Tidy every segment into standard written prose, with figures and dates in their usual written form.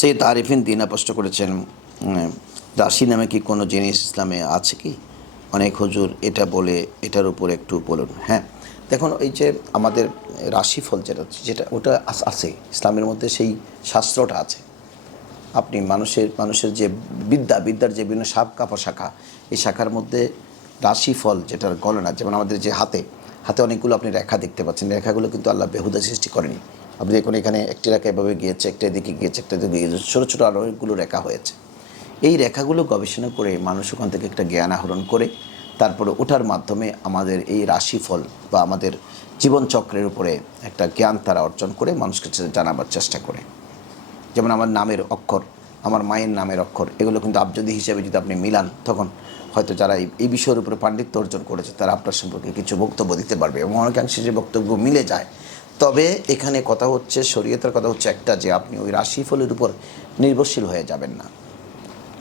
সৈয়দ আরিফিন দিনা প্রশ্ন করেছেন, রাশি নামে কি কোনো জিনিস ইসলামে আছে কি? অনেক হুজুর এটা বলে, এটার উপর একটু বলুন। হ্যাঁ, দেখুন, এই যে আমাদের রাশিফল যেটা যেটা ওটা আছে ইসলামের মধ্যে, সেই শাস্ত্রটা আছে। আপনি মানুষের যে বিদ্যার যে বিভিন্ন শাখা, এই শাখার মধ্যে রাশিফল যেটার গণনা, যেমন আমাদের যে হাতে অনেকগুলো আপনি রেখা দেখতে পাচ্ছেন, রেখাগুলো কিন্তু আল্লাহ বেহুদা সৃষ্টি করেনি। আপনি দেখুন, এখানে একটি রেখা এভাবে গিয়েছে, একটা এদিকে গিয়েছে, একটা এদিকে গিয়েছে, ছোটো ছোটো আরও অনেকগুলো রেখা হয়েছে। এই রেখাগুলো গবেষণা করে মানুষ ওখান থেকে একটা জ্ঞান আহরণ করে তারপরে ওঠার মাধ্যমে আমাদের এই রাশিফল বা আমাদের জীবনচক্রের উপরে একটা জ্ঞান তারা অর্জন করে মানুষকে জানাবার চেষ্টা করে। যেমন আমার নামের অক্ষর, আমার মায়ের নামের অক্ষর, এগুলো কিন্তু আবজদি হিসেবে যদি আপনি মিলান, তখন হয়তো যারা এই বিষয়ের উপরে পাণ্ডিত্য অর্জন করেছে তারা আপনার সম্পর্কে কিছু বক্তব্য দিতে পারবে এবং অনেকাংশে যে বক্তব্য মিলে যায়। তবে এখানে কথা হচ্ছে, শরীয়তের কথা হচ্ছে একটা, যে আপনি ওই রাশিফলের উপর নির্ভরশীল হয়ে যাবেন না।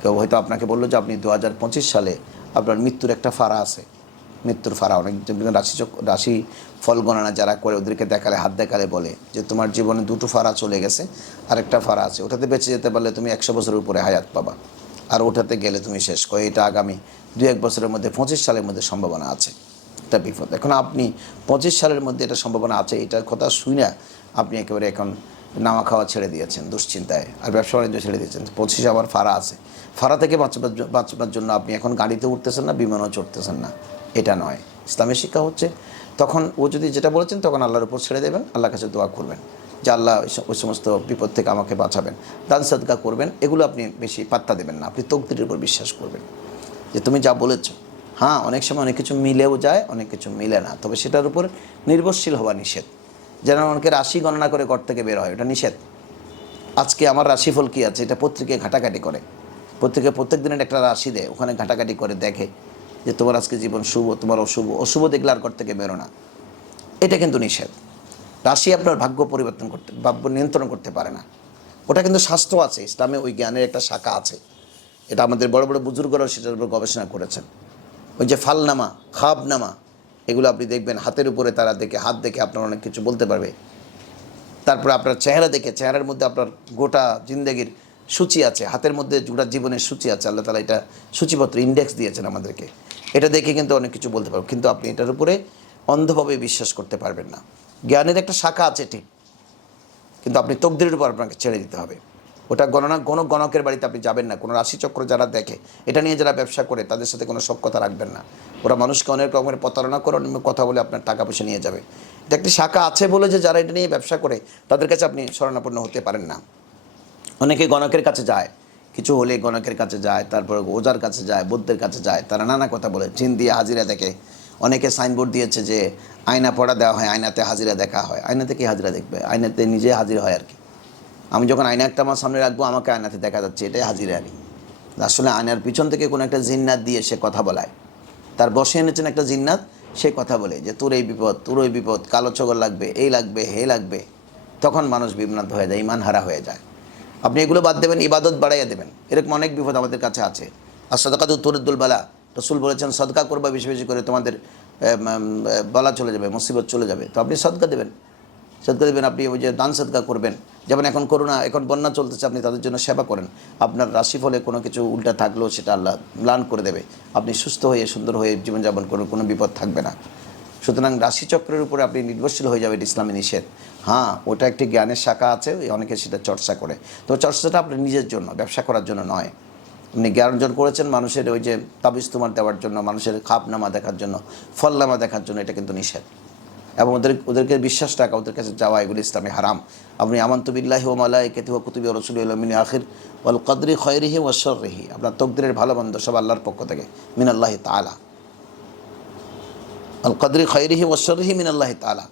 কেউ হয়তো আপনাকে বললো যে আপনি 2025 সালে আপনার মৃত্যুর একটা ফাড়া আছে, মৃত্যুর ফাড়া। অনেক রাশি ফল গণনা যারা করে ওদেরকে দেখালে, হাত দেখালে বলে যে তোমার জীবনে দুটো ফাড়া চলে গেছে, আর একটা ফাড়া আছে, ওটাতে বেঁচে যেতে পারলে তুমি 100 বছরের উপরে হায়াত পাবা, আর ওটাতে গেলে তুমি শেষ করে, এটা আগামী 2-1 বছরের মধ্যে 25 সালের মধ্যে সম্ভাবনা আছে। এটা বিপদ। এখন আপনি 25 সালের মধ্যে এটা সম্ভাবনা আছে, এটার কথা শুই না আপনি একেবারে এখন নামা খাওয়া ছেড়ে দিয়েছেন দুশ্চিন্তায়, আর ব্যবসা বাণিজ্য ছেড়ে দিয়েছেন। 25 আবার ফাড়া আছে, ফাড়া থেকে বাঁচবার জন্য আপনি এখন গাড়িতে উঠতেছেন না, বিমানও চড়তেছেন না, এটা নয়। ইসলামের শিক্ষা হচ্ছে তখন ও যদি যেটা বলেছেন তখন আল্লাহর উপর ছেড়ে দেবেন, আল্লাহর কাছে দোয়া করবেন যে আল্লাহ ওই সমস্ত বিপদ থেকে আমাকে বাঁচাবেন, দান সাদকা করবেন, এগুলো আপনি বেশি পাত্তা দেবেন না। আপনি তকদিরের উপর বিশ্বাস করবেন যে তুমি যা বলেছ। হ্যাঁ, অনেক সময় অনেক কিছু মিলেও যায়, অনেক কিছু মিলে না, তবে সেটার উপর নির্ভরশীল হওয়া নিষেধ। যেন অনেকে রাশি গণনা করে ঘর থেকে বের হয়, এটা নিষেধ। আজকে আমার রাশিফল কী আছে এটা পত্রিকায় ঘাটাঘাটি করে, পত্রিকায় প্রত্যেক দিনের একটা রাশি দেয়, ওখানে ঘাটাঘাটি করে দেখে যে তোমার আজকে জীবন শুভ, তোমার অশুভ দেখলে আর ঘর থেকে বেরো না, এটা কিন্তু নিষেধ। রাশি আপনার ভাগ্য পরিবর্তন করতে, ভাগ্য নিয়ন্ত্রণ করতে পারে না। ওটা কিন্তু শাস্ত্র আছে, ইসলামে ওই জ্ঞানের একটা শাখা আছে। এটা আমাদের বড় বড় বুজুর্গরাও সেটার উপর গবেষণা করেছেন। ওই যে ফালনামা, খাবনামা, এগুলো আপনি দেখবেন হাতের উপরে তারা দেখে, হাত দেখে আপনার অনেক কিছু বলতে পারবে। তারপরে আপনার চেহারা দেখে, চেহারার মধ্যে আপনার গোটা জিন্দেগির সূচি আছে, হাতের মধ্যে গোটা জীবনের সূচি আছে। আল্লাহ তাআলা এটা সূচিপত্র, ইন্ডেক্স দিয়েছেন আমাদেরকে। এটা দেখে কিন্তু অনেক কিছু বলতে পারবো, কিন্তু আপনি এটার উপরে অন্ধভাবে বিশ্বাস করতে পারবেন না। জ্ঞানের একটা শাখা আছে ঠিক, কিন্তু আপনি তকদিরের উপর আপনাকে ছেড়ে দিতে হবে। ওটা কোনো গণকের বাড়িতে আপনি যাবেন না। কোনো রাশিচক্র যারা দেখে, এটা নিয়ে যারা ব্যবসা করে, তাদের সাথে কোনো সখ্যতা রাখবেন না। ওরা মানুষকে অনেক রকমের প্রতারণা করে, অনেক কথা বলে আপনার টাকা পয়সা নিয়ে যাবে। এটা একটি শাখা আছে বলে যে যারা এটা নিয়ে ব্যবসা করে তাদের কাছে আপনি শরণাপন্ন হতে পারেন না। অনেকে গণকের কাছে যায়, কিছু হলে গণকের কাছে যায়, তারপরে ওজার কাছে যায়, বৌদ্ধের কাছে যায়, তারা নানা কথা বলে, জিন দিয়ে হাজিরা দেখে। অনেকে সাইনবোর্ড দিয়েছে যে আয়না পড়া দেওয়া হয়, আয়নাতে হাজিরা দেখা হয়। আয়নাতে কি হাজিরা দেখবে? আয়নাতে নিজে হাজির হয় আর কি। আমি যখন আয়না একটা আমার সামনে রাখবো, আমাকে আয়নাতে দেখা যাচ্ছে, এটাই হাজিরা আর কি। আসলে আয়নার পিছন থেকে কোনো একটা জিন্নাত দিয়ে সে কথা বলায়, তার বসে এনেছেন একটা জিন্নাত, সে কথা বলে যে তোর এই বিপদ, তোর ওই বিপদ, কালো ছগর লাগবে, এই লাগবে, হে লাগবে। তখন মানুষ বিভ্রান্ত হয়ে যায়, ইমান হারা হয়ে যায়। আপনি এগুলো বাদ দেবেন, ইবাদত বাড়াইয়া দেবেন, এরকম অনেক বিপদ আমাদের কাছে আছে। আর সদকাত উত্তরুদ্দুল বালা, রসুল বলেছেন সদকা করবা বেশি বেশি করে, তোমাদের বলা চলে যাবে, মুসিবত চলে যাবে। তো আপনি সদকা দেবেন, আপনি ওই যে দান সদকা করবেন। যেমন এখন করোনা, এখন বন্যা চলতেছে, আপনি তাদের জন্য সেবা করেন। আপনার রাশিফলে কোনো কিছু উল্টা থাকলেও সেটা আল্লাহ ম্লান করে দেবে, আপনি সুস্থ হয়ে সুন্দর হয়ে জীবনযাপন করুন, কোনো বিপদ থাকবে না। সুতরাং রাশিচক্রের উপরে আপনি নির্ভরশীল হয়ে যাবেন, ইসলামে নিষেধ। হ্যাঁ, ওটা একটি জ্ঞানের শাখা আছে, অনেকে সেটা চর্চা করে। তো চর্চাটা আপনি নিজের জন্য, ব্যবসা করার জন্য নয়। আপনি জ্ঞান অর্জন করেছেন মানুষের ওই যে তাবিজ তোমার দেওয়ার জন্য, মানুষের খাপনামা দেখার জন্য, ফলনামা দেখার জন্য, এটা কিন্তু নিষেধ। এবং ওদেরকে বিশ্বাস রাখা, ওদের কাছে যাওয়া, এগুলি ইসলামে হারাম। আপনি আমানতু বিল্লাহি ওয়া মালাইকাতিহি ওয়া কুতুবিহি ওয়া রাসূলিহি ওয়াল ইয়াউমিল আখির ওয়াল কদরি খায়রিহি ওয়া শাররিহি। আপনার তকদিরের ভালো মন্দ সব আল্লাহর পক্ষ থেকে, মিনাল্লাহি তাআলা। আল কদরি খায়রিহি ওয়া শাররিহি মিনাল্লাহি তাআলা,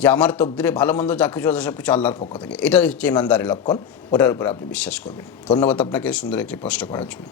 যে আমার তকদিরে ভালো মন্দ যা কিছু আছে সব কিছু আল্লাহর পক্ষ থেকে। এটাই হচ্ছে ইমানদারের লক্ষণ, ওটার উপরে আপনি বিশ্বাস করবেন। ধন্যবাদ আপনাকে সুন্দর একটি প্রশ্ন করার জন্য।